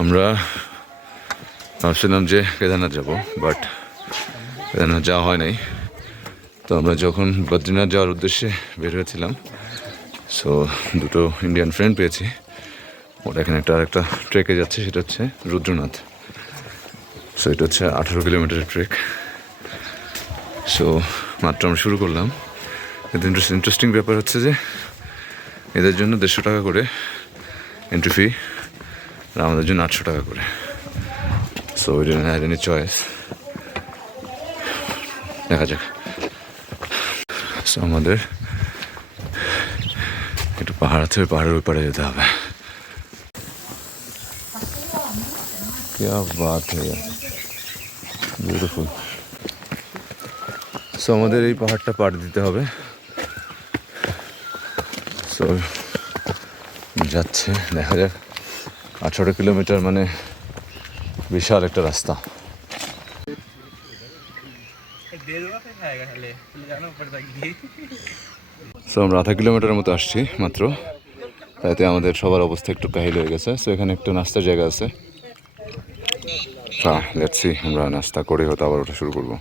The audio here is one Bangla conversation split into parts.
আমরা ভাবছিলাম যে কেদারনাথ যাব, বাট কেদারনাথ যাওয়া হয় নাই। তো আমরা যখন বদ্রীনাথ যাওয়ার উদ্দেশ্যে বের হয়েছিলাম, সো দুটো ইন্ডিয়ান ফ্রেন্ড পেয়েছি। ওরা এখানে আরেকটা ট্রেকে যাচ্ছে, সেটা হচ্ছে রুদ্রনাথ। সো এটা হচ্ছে 18 কিলোমিটারের ট্রেক। সো মাত্র আমরা শুরু করলাম। কিন্তু ইন্টারেস্টিং ব্যাপার হচ্ছে যে এদের জন্য 150 টাকা করে এন্ট্রি ফি, আর আমাদের জন্য 800 টাকা করে। So we didn't have any choice, দেখা যাক। সো আমাদের একটু পাহাড় আছে, ওই পাহাড়ের ওই পাড়ে যেতে হবে। क्या बात है यार, বিউটিফুল। সো আমাদের এই পাহাড়টা পাড় দিতে হবে। সো যাচ্ছে, দেখা যাক। 18 কিলোমিটার মানে বিশাল একটা রাস্তা। সো আমরা 0.5 কিলোমিটারের মতো আসছি মাত্র, তাইতে আমাদের সবার অবস্থা একটু কাহিল হয়ে গেছে। সো এখানে একটু নাস্তার জায়গা আছে। হ্যাঁ, লেটস সি, আমরা নাস্তা করে হয়তো আবার ওঠা শুরু করবো।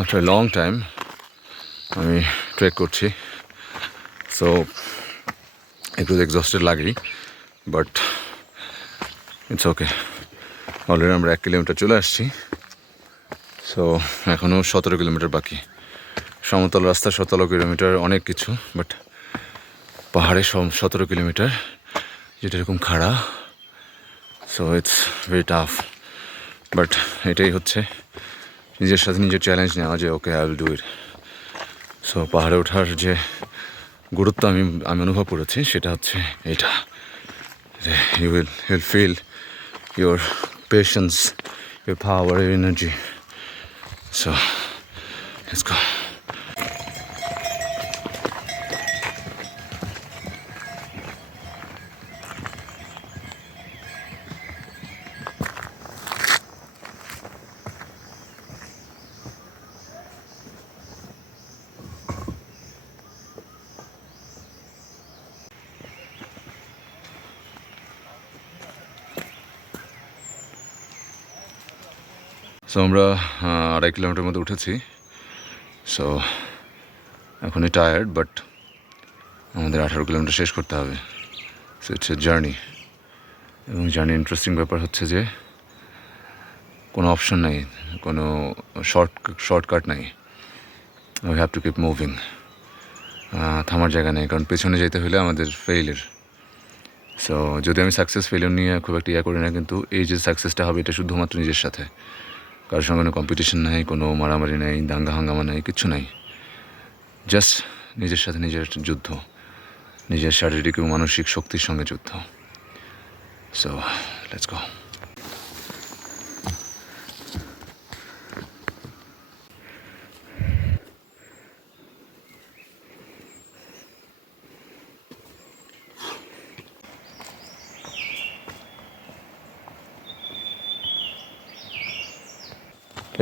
আফটার লং টাইম আমি ট্রেক করছি। সো একটু এক্সস্টেড লাগেই, বাট ইটস ওকে। অলরেডি আমরা 1 কিলোমিটার চলে আসছি। সো এখনও 17 কিলোমিটার বাকি। সমতল রাস্তা 17 কিলোমিটার অনেক কিছু, বাট পাহাড়ে 17 কিলোমিটার যেটা এরকম খাড়া। So it's very tough, but এটাই হচ্ছে নিজের সাথে নিজের চ্যালেঞ্জ নেওয়া যে okay I will do it. So পাহাড়ে ওঠার যে গুরুত্ব আমি অনুভব করেছি সেটা হচ্ছে এটা, যে you will feel your patience, your power, your energy. So let's go. So আমরা 2.5 কিলোমিটার মতো উঠেছি। সো এখনই টায়ার্ড, বাট আমাদের 18 কিলোমিটার শেষ করতে হবে। সো ইটস এ জার্নি, এবং জার্নি ইন্টারেস্টিং ব্যাপার হচ্ছে যে কোনো অপশন নাই, কোনো শর্টকাট নাই। We have to keep moving. থামার জায়গা নেই, কারণ পেছনে যেতে হলে আমাদের ফেইলের। সো যদি আমি সাকসেস ফেলিওর নিয়ে খুব একটা করি না, কিন্তু এই যে সাকসেসটা হবে এটা শুধুমাত্র নিজের সাথে, কারোর সঙ্গে কোনো কম্পিটিশন নাই, কোনো মারামারি নাই, দাঙ্গা হাঙ্গামা নাই, কিচ্ছু নাই। জাস্ট নিজের সাথে নিজের যুদ্ধ, নিজের শারীরিক এবং মানসিক শক্তির সঙ্গে যুদ্ধ। সো লেটস গো।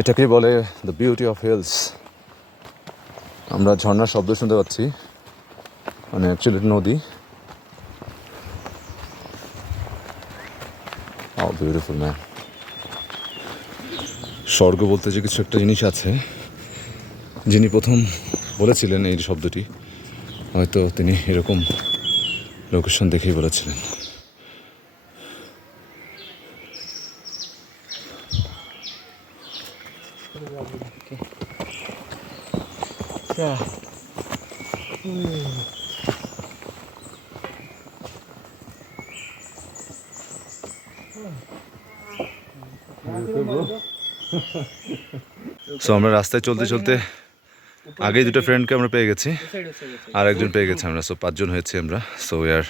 এটাকে বলে দ্য বিউটি অফ হিলস। আমরা ঝর্ণার শব্দ শুনতে পাচ্ছি, মানে অ্যাকচুয়ালি নদী। How beautiful man. স্বর্গ বলতে যে কিছু একটা জিনিস আছে, যিনি প্রথম বলেছিলেন এই শব্দটি, হয়তো তিনি এরকম লোকেশন দেখেই বলেছিলেন। সো আমরা রাস্তায় চলতে চলতে আগেই দুটো ফ্রেন্ডকে আমরা পেয়ে গেছি, আর একজন পেয়ে গেছি আমরা। সো 5 জন হয়েছি আমরা। So we are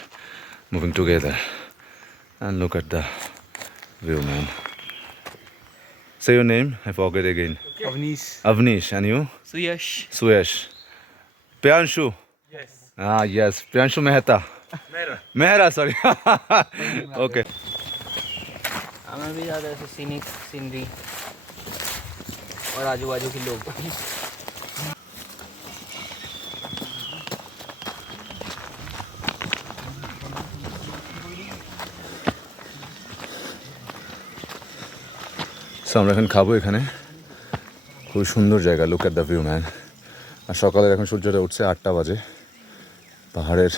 moving together and look at the view man. Say your name, I forget again. Avnish, and you? Suyash. Priyanshu? Yes. Yes. Priyanshu Mehta. Mehra, sorry. Okay. हमें भी ज़्यादा ऐसे सीनिक सीनरी और आजू बाजू के लोग। সো আমরা এখন খাবো এখানে, খুব সুন্দর জায়গা, look at the view man. আর সকালের এখন সূর্যটা উঠছে 8টা বাজে, পাহাড়ের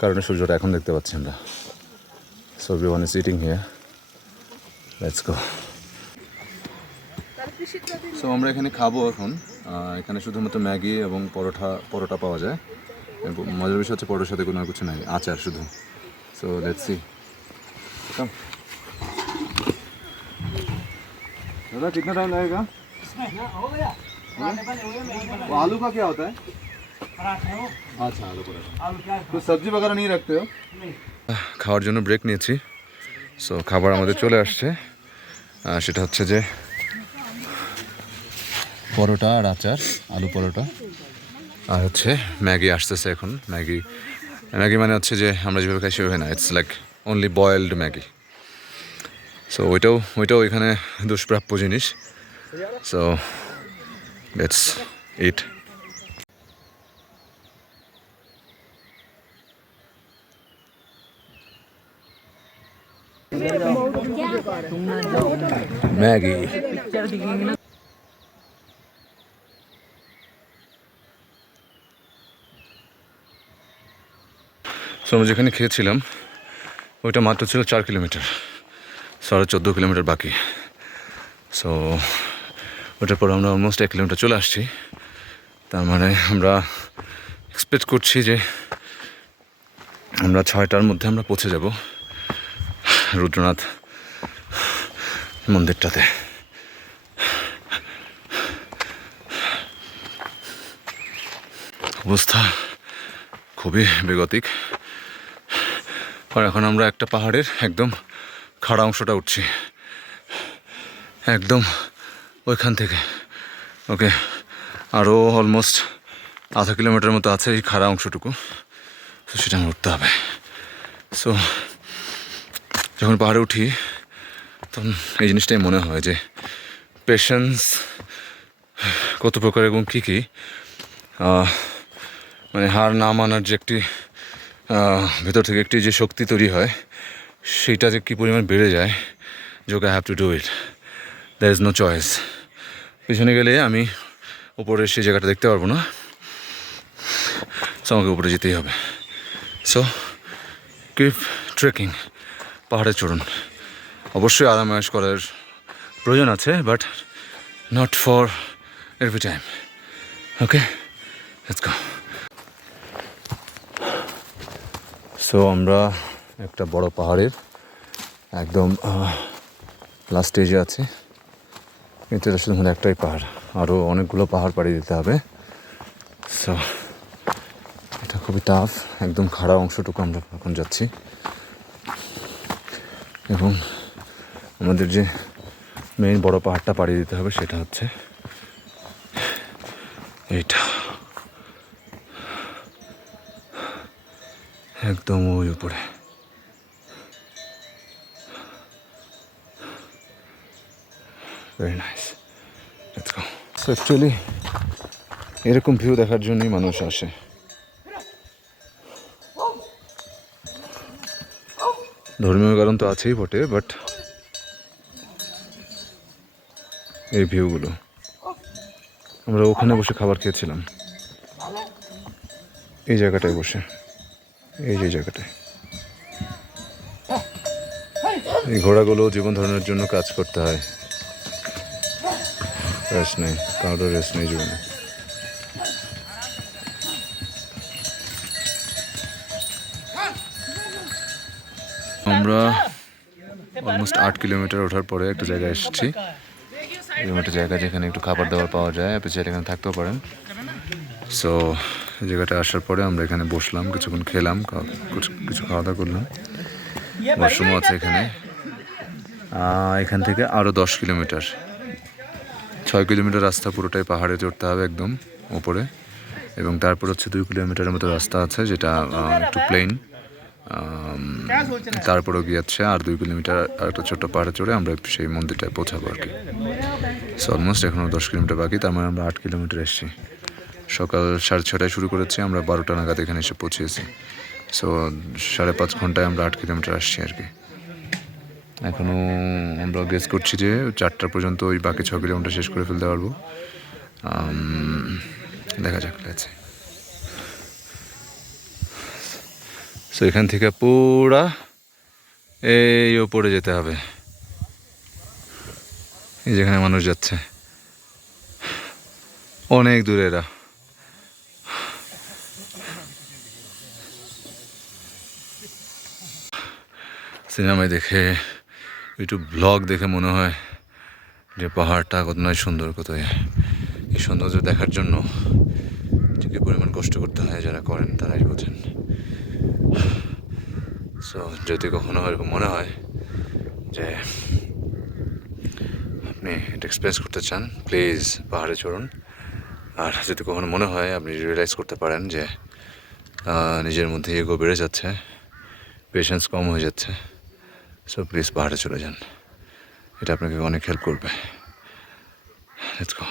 কারণে সূর্যটা এখন দেখতে পাচ্ছি আমরা। So everyone is eating here, let's go. So আমরা এখানে খাবো এখন। এখানে শুধুমাত্র ম্যাগি এবং পরোটা পাওয়া যায়। মজার বিষয় হচ্ছে পরোটার সাথে কোনো কিছু নাই, আচার শুধু। So let's see. दादा कितना टाइम लगेगा? हो गया। वो आलू का क्या होता है? अच्छा, आलू पराठा। तो सब्जी वगैरह नहीं रखते हो? খাওয়ার জন্য ব্রেক নিয়েছি। সো খাবার আমাদের চলে আসছে। সেটা হচ্ছে যে পরোটা আর আচার, আলু পরোটা, আর হচ্ছে ম্যাগি আসতেছে এখন। ম্যাগি মানে হচ্ছে যে আমরা যেভাবে খাই সেভাবে না, it's like only boiled Maggi. So ওইটাও এখানে দুষ্প্রাপ্য জিনিস। So let's eat. Maggi. So আমরা যেখানে খেয়েছিলাম ওইটা মাত্র ছিল 4 কিলোমিটার, 14.5 কিলোমিটার বাকি। সো ওটার পর আমরা অলমোস্ট 1 কিলোমিটার চলে আসছি। তার মানে আমরা এক্সপেক্ট করছি যে আমরা 6টার মধ্যে আমরা পৌঁছে যাব রুদ্রনাথ মন্দিরটাতে। অবস্থা খুবই বেগতিক। আর এখন আমরা একটা পাহাড়ের একদম খাড়া অংশটা উঠছি, একদম ওইখান থেকে। ওকে, আরও অলমোস্ট আধা কিলোমিটার মতো আছে এই খাড়া অংশটুকু। তো সেটা আমার উঠতে হবে। সো যখন পাহাড়ে উঠি তখন এই জিনিসটাই মনে হয় যে পেশেন্স কত প্রকার এবং কী কী, মানে হার না মানার যে একটি ভেতর থেকে একটি যে শক্তি তৈরি হয় সেইটা যে কী পরিমাণ বেড়ে যায়। যোগ I have to do it, there is no choice. পিছনে গেলে আমি উপরে সেই জায়গাটা দেখতে পারবো না, সো আমাকে উপরে যেতেই হবে। সো কিপ ট্রেকিং, পাহাড়ে চড়ুন। অবশ্যই আরাম আয়েশ করার প্রয়োজন আছে, but not for every time. Okay, let's go. So আমরা একটা বড় পাহাড়ের একদম লাস্ট স্টেজে আছি, কিন্তু এটা শুধুমাত্র একটাই পাহাড়, আরও অনেকগুলো পাহাড় পাড়ি দিতে হবে। সো এটা খুবই টাফ, একদম খাড়া অংশটুকু আমরা এখন যাচ্ছি। এবং আমাদের যে মেইন বড় পাহাড়টা পাড়ি দিতে হবে সেটা হচ্ছে এইটা, একদম ওই উপরে। Very nice, let's go. So actually এরকম ভিউ দেখার জন্যই মানুষ আসে। ধর্মীয় কারণ তো আছেই বটে, বাট এই ভিউগুলো, আমরা ওখানে বসে খাবার খেয়েছিলাম এই জায়গাটায় বসে, এই যে জায়গাটায়। এই ঘোড়াগুলো জীবন ধারণের জন্য কাজ করতে হয়, রেস্ট নেই, কারোর রেস্ট নেই জীবনে। আমরা অলমোস্ট 8 কিলোমিটার ওঠার পরে একটা জায়গায় এসেছি, এরকম একটা জায়গা যেখানে একটু খাবার দাবার পাওয়া যায়, আপনি চাইলে এখানে থাকতেও পারেন। সো এই জায়গাটা আসার পরে আমরা এখানে বসলাম, কিছুক্ষণ খেলাম, কিছু খাওয়া দাওয়া করলাম। ওয়াশরুমও আছে এখানে। এখান থেকে আরও 10 কিলোমিটার, 6 কিলোমিটার রাস্তা পুরোটাই পাহাড়ে চড়তে হবে একদম উপরে, এবং তারপর হচ্ছে 2 কিলোমিটারের মতো রাস্তা আছে যেটা একটু প্লেন, তারপরেও গিয়েছে আর 2 কিলোমিটার একটা ছোট্ট পাহাড়ে চড়ে আমরা সেই মন্দিরটায় পৌঁছাবো আর কি। সো অলমোস্ট এখনও 10 কিলোমিটার বাকি, তার মানে আমরা 8 কিলোমিটার এসেছি। সকাল 6:30টায় শুরু করেছি, আমরা 12টা নাগাদ এখানে এসে পৌঁছেছি। সো 5.5 ঘন্টায় আমরা 8 কিলোমিটার আসছি আর কি। এখনও আমরা গেস করছি যে 4টা পর্যন্ত ওই বাকি 6 কিলোমিটার শেষ করে ফেলতে পারবো। দেখা যাক আছে। সো এখান থেকে পুরা এই ওপরে যেতে হবে, এই যেখানে মানুষ যাচ্ছে অনেক দূরে। এরা সিনেমায় দেখে, ইউটিউব ব্লগ দেখে মনে হয় যে পাহাড়টা কত নয় সুন্দর, কত এই সৌন্দর্য দেখার জন্য যে কি পরিমাণ কষ্ট করতে হয়, যারা করেন তারাই বোঝেন। সো যদি কখনো এরকম মনে হয় যে আপনি এটা এক্সপিরিয়েন্স করতে চান, প্লিজ পাহাড়ে চড়ুন। আর যদি কখনো মনে হয় আপনি রিয়েলাইজ করতে পারেন যে নিজের মধ্যে ইগো বেড়ে যাচ্ছে, পেশেন্স কম হয়ে যাচ্ছে, সো প্লিজ পাহাড়ে চলে যান, এটা আপনাকে অনেক হেল্প করবে। Let's go.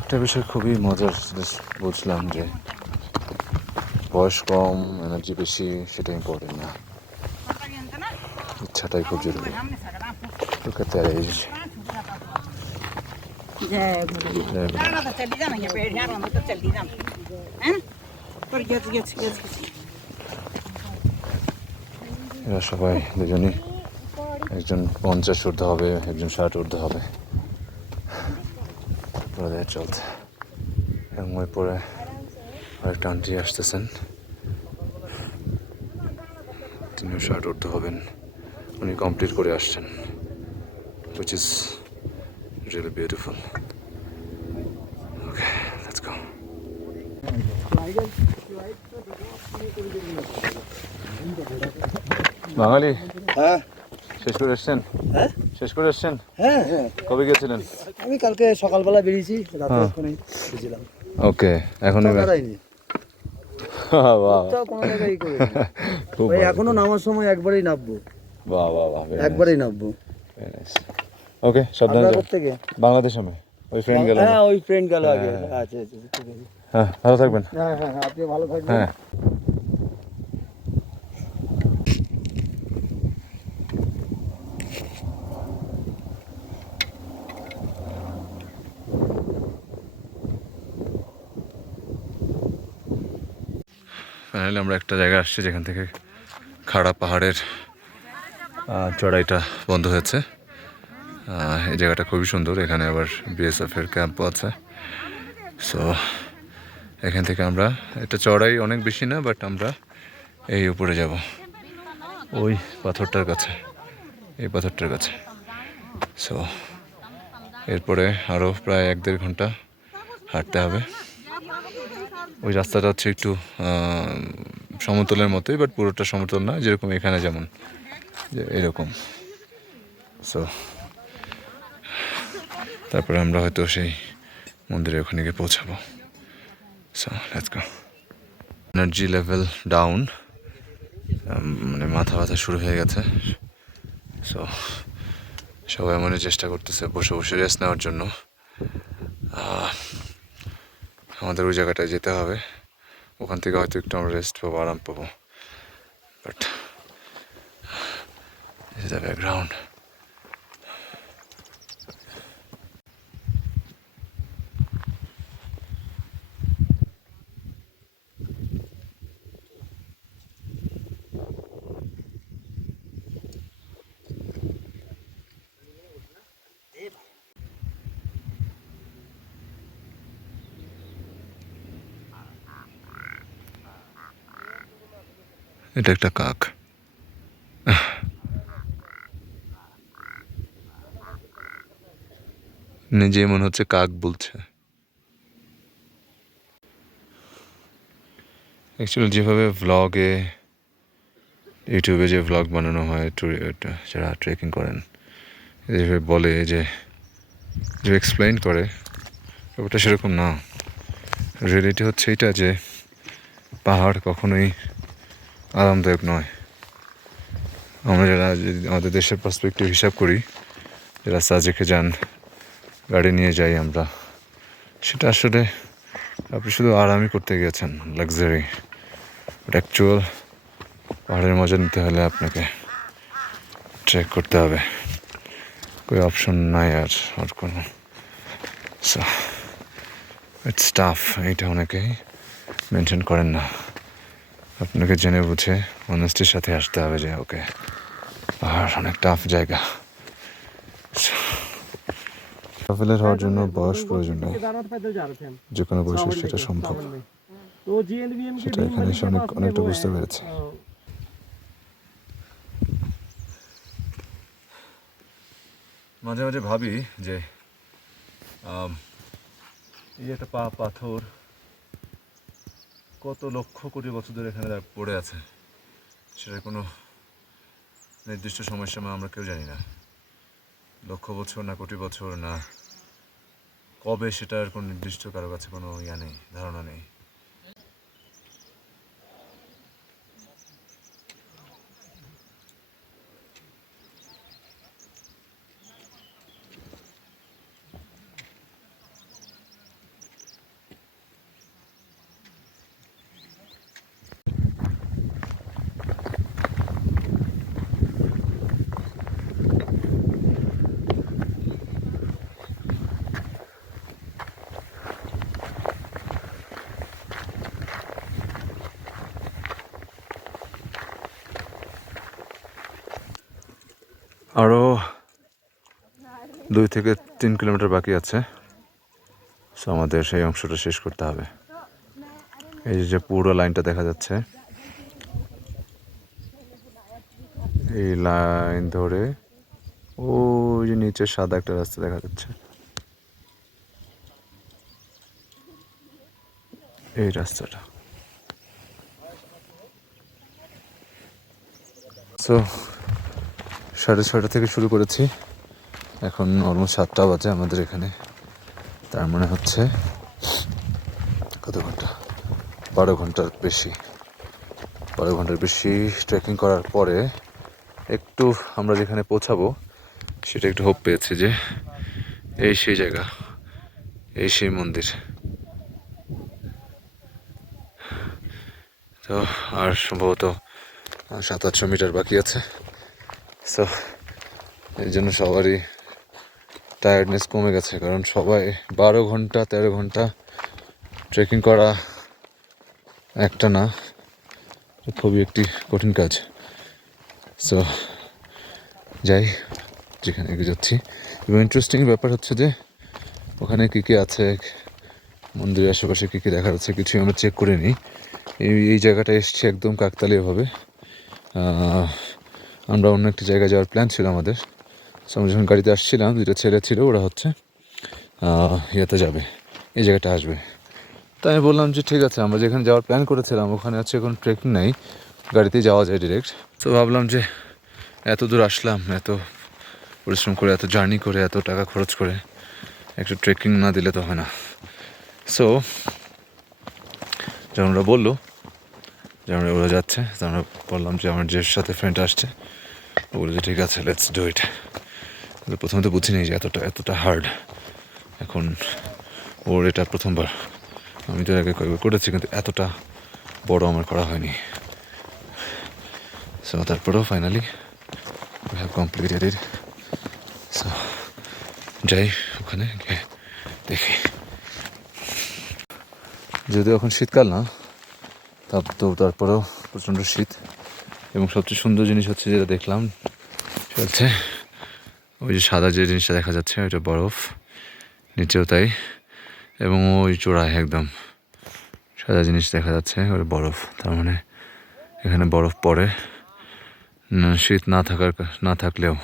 একটা বিষয় খুবই মজার বুঝলাম যে বয়স কম, এনার্জি বেশি, সেটা ইম্পর্টেন্ট না, ইচ্ছাটাই খুব জরুরি। এরা সবাই দুজনই, একজন 50 ঊর্ধ্ব হবে, একজন 60 ঊর্ধ্ব হবে, চলছে। এবং ওই পরে আরেকটা আন্টি আসতেছেন, তিনিও 60 ঊর্ধ্ব হবেন, উনি কমপ্লিট করে আসছেন, which is really beautiful. Okay, let's go. বাঙালি, হ্যাঁ শেষ করে এসছেন? হ্যাঁ শেষ করে এসছেন? হ্যাঁ হ্যাঁ কবে গেছিলেন? আমি কালকে সকালবেলা বেরিয়েছি, রাতে ওখানেই গেছিলাম। ওকে, এখন দাঁড়াইনি, কোনো জায়গায় খুব ওই এখনো নামার সময় একবারেই নামবো, বাহ বাহ বাহ, একবারেই নামবো। ওকে, সাবধানে যাও। থেকে বাংলাদেশ আমি ওই ফ্রেন্ড গেল। হ্যাঁ ওই ফ্রেন্ড গেল আগে। আচ্ছা আচ্ছা ঠিক আছে। হ্যাঁ, ভালো থাকবেন। হ্যাঁ হ্যাঁ আপনি ভালো থাকবেন। হ্যাঁ। ফাইনালি আমরা একটা জায়গায় আসছি যেখান থেকে খাড়া পাহাড়ের চড়াইটা বন্ধ হয়েছে। এই জায়গাটা খুবই সুন্দর, এখানে আবার বিএসএফের ক্যাম্পও আছে। সো এখান থেকে আমরা, এটা চড়াই অনেক বেশি না, বাট আমরা এই উপরে যাব ওই পাথরটার কাছে, এই পাথরটার কাছে। সো এরপরে আরও প্রায় 1-1.5 ঘন্টা হাঁটতে হবে। ওই রাস্তাটা হচ্ছে একটু সমতলের মতোই, বাট পুরোটা সমতল না, যেরকম এখানে যেমন যে এরকম। সো তারপরে আমরা হয়তো সেই মন্দিরের ওখানে গিয়ে পৌঁছাবো। So let's go. Energy level down, মানে মাথা ব্যথা শুরু হয়ে গেছে। সো সবাই মনে চেষ্টা করতেছে বসে বসে রেস্ট নেওয়ার জন্য। আমাদের ওই জায়গাটায় যেতে হবে, ওখান থেকে হয়তো একটু আমরা রেস্ট পাবো, আরাম পাবো, but this is the background. এটা একটা কাক। নিজে মনে হচ্ছে কাক বলছে। অ্যাকচুয়ালি যেভাবে ভ্লগে, ইউটিউবে যে ভ্লগ বানানো হয় যারা ট্রেকিং করেন, যেভাবে বলে যে এক্সপ্লেইন করে, ব্যাপারটা সেরকম না। রিয়েলিটি হচ্ছে এটা যে পাহাড় কখনোই আরামদায়ক নয়। আমরা যারা আমাদের দেশের পার্সপেক্টিভ হিসাব করি, যারা সাজেকে যান, গাড়ি নিয়ে যাই আমরা, সেটা আসলে আপনি শুধু আরামই করতে গিয়েছেন, লাক্সারি। বাট অ্যাকচুয়াল পাহাড়ের মজা নিতে হলে আপনাকে ট্রেক করতে হবে, কোনো অপশন নাই আর কোনো। So it's tough. এইটা অনেকেই মেনশন করেন না। আপনাকে জেনে বুঝে অনেস্টির সাথে আসতে হবে যে ওকে, পাহাড় অনেক টাফ জায়গা। ট্রাভেলার হওয়ার জন্য বয়স প্রয়োজন নেই, যে কোনো বয়সে সেটা সম্ভব। সেটা এখানে এসে অনেকটা বুঝতে পেরেছে। মাঝে মাঝে ভাবি যে এই একটা পাথর কত লক্ষ কোটি বছর ধরে এখানে পড়ে আছে, সেটার কোনো নির্দিষ্ট সময়সীমা আমরা কেউ জানি না। লক্ষ বছর না কোটি বছর না কবে, সেটার কোনো নির্দিষ্ট কারো কাছে কোনো নেই, ধারণা নেই। আরও 2 থেকে 3 কিলোমিটার বাকি আছে। সো আমাদের সেই অংশটা শেষ করতে হবে। এই যে পুরো লাইনটা দেখা যাচ্ছে, এই লাইন ধরে ওই যে নিচে সাদা একটা রাস্তা দেখা যাচ্ছে, এই রাস্তাটা। সো 6:30 থেকে শুরু করেছি, এখন অলমোস্ট 7টা বাজে আমাদের এখানে। তার মানে হচ্ছে কত ঘন্টা, 12 ঘন্টার বেশি। 12 ঘন্টার বেশি ট্রেকিং করার পরে একটু আমরা যেখানে পৌঁছাবো সেটা একটু হোপ পেয়েছে যে এই সেই জায়গা, এই সেই মন্দির। তো আর সম্ভবত 700-800 মিটার বাকি আছে। সো এই জন্য সবারই টায়ার্ডনেস কমে গেছে, কারণ সবাই 12 ঘন্টা 13 ঘন্টা ট্রেকিং করা একটা না, খুবই একটি কঠিন কাজ। সো যাই, যেখানে যাচ্ছি। এবং ইন্টারেস্টিং ব্যাপার হচ্ছে যে ওখানে কী কী আছে, মন্দিরের আশেপাশে কী কী দেখা যাচ্ছে কিছুই আমরা চেক করে নিই। এই জায়গাটা এসছি একদম কাকতালীয়ভাবে। আমরা অন্য একটি জায়গায় যাওয়ার প্ল্যান ছিল আমাদের। সো আমরা যখন গাড়িতে আসছিলাম, 2টা ছেলে ছিল, ওরা হচ্ছে ইয়েতে যাবে, এই জায়গাটা আসবে। তাই আমি বললাম যে ঠিক আছে, আমরা যেখানে যাওয়ার প্ল্যান করেছিলাম ওখানে হচ্ছে এখন ট্রেকিং নাই, গাড়িতেই যাওয়া যায় ডিরেক্ট। তো ভাবলাম যে এত দূর আসলাম, এত পরিশ্রম করে, এত জার্নি করে, এত টাকা খরচ করে একটু ট্রেকিং না দিলে তো হয় না। সো যখন ওরা বললো যে ওরা যাচ্ছে, তো আমরা বললাম যে আমার যে সাথে ফ্রেন্ড আসছে, ও বলে যে ঠিক আছে, লেটস ডু ইট। কিন্তু প্রথমে তো বুঝিনি যে এতটা হার্ড। এখন ওর এটা প্রথমবার, আমি তো আগে কয়েকবার করেছি কিন্তু এতটা বড় আমার করা হয়নি। সো তারপরেও finally we have completed it. So যাই ওখানে গিয়ে দেখি। যদিও এখন শীতকাল না, তারপরেও প্রচণ্ড শীত। এবং সবচেয়ে সুন্দর জিনিস হচ্ছে যেটা দেখলাম চলছে, ওই যে সাদা যে জিনিসটা দেখা যাচ্ছে ওইটা বরফ, নিচেও তাই, এবং ওই চূড়ায় একদম সাদা জিনিস দেখা যাচ্ছে ওই বরফ। তার মানে এখানে বরফ পড়ে শীত না থাকলেও।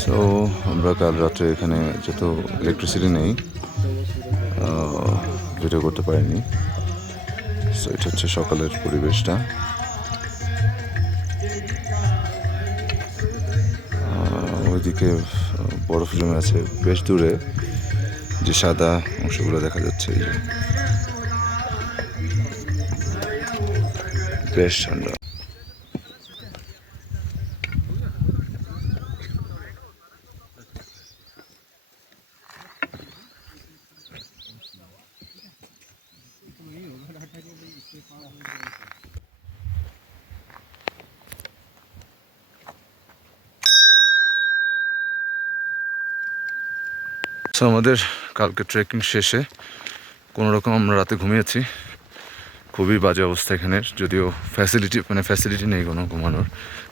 সো আমরা কাল রাত্রে এখানে যেহেতু ইলেকট্রিসিটি নেই ভিডিও করতে পারিনি। সো এটা হচ্ছে সকালের পরিবেশটা। ওইদিকে বরফ জমে আছে বেশ দূরে, যে সাদা অংশগুলো দেখা যাচ্ছে এই যে, বেশ ঠান্ডা। সো আমাদের কালকে ট্রেকিং শেষে কোনোরকম আমরা রাতে ঘুমিয়েছি। খুবই বাজে অবস্থা এখানের, যদিও ফ্যাসিলিটি নেই কোনো ঘুমানোর,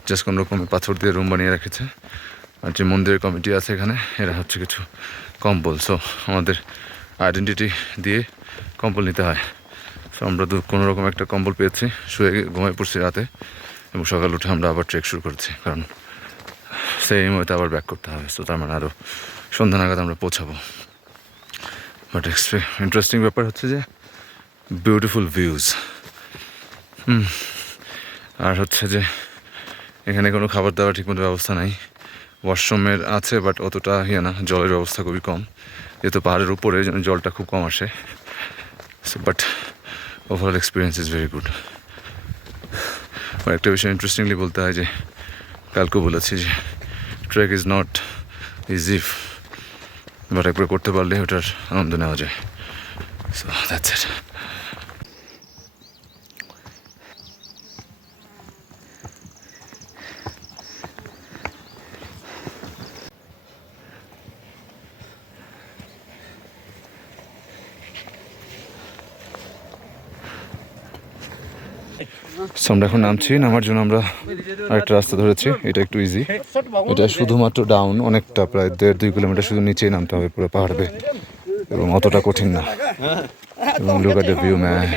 জাস্ট কোনো রকম পাথর দিয়ে রুম বানিয়ে রেখেছে। আর যে মন্দিরের কমিটি আছে এখানে, এরা হচ্ছে কিছু কম্বল, সো আমাদের আইডেন্টিটি দিয়ে কম্বল নিতে হয়। সো আমরা কোনো রকম একটা কম্বল পেয়েছি, শুয়ে ঘুমাই পড়ছি রাতে, এবং সকাল উঠে আমরা আবার ট্রেক শুরু করছি, কারণ সেই মতো আবার ব্যাক করতে হবে। সো তার মানে আরও সন্ধ্যা নাগাদ আমরা পৌঁছাবো। বাট ইন্টারেস্টিং ব্যাপার হচ্ছে যে বিউটিফুল ভিউজ। আর হচ্ছে যে এখানে কোনো খাবার দাবার ঠিকমতো ব্যবস্থা নাই। ওয়াশরুমের আছে, বাট অতটা না, জলের ব্যবস্থা খুবই কম, যেহেতু পাহাড়ের উপরে জলটা খুব কম আসে। So but overall experience is very good. আর একটা বিষয় ইন্টারেস্টিংলি বলতে হয় যে, কালকেও বলেছি যে trek is not easy, but একবার করতে পারলে ওটার আনন্দ নেওয়া যায়। So that's it. আমরা এখন নামছি, নামার জন্য আমরা আরেকটা রাস্তা ধরেছি, এটা একটু ইজি। এটা শুধুমাত্র ডাউন, অনেকটা প্রায় 1.5-2 কিলোমিটার শুধু নিচেই নামতে হবে পুরো পাহাড় বেয়ে, এবং অতটা কঠিন না। এবং look at the view man.